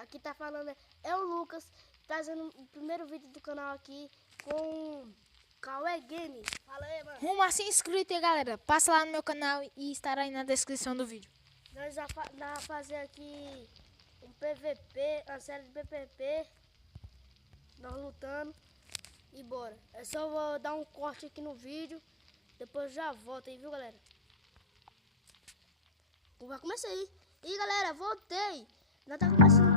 aqui tá falando é o Lucas, trazendo o primeiro vídeo do canal aqui com Cauê Game. Fala aí, mano. Rumo a 100 inscritos aí, galera. Passa lá no meu canal e estará aí na descrição do vídeo. Nós vamos fazer aqui um PVP, uma série de PVP, nós lutando e bora. É só vou dar um corte aqui no vídeo, depois já volto aí, viu, galera? Vai começar aí. E galera, voltei. Nós tá começando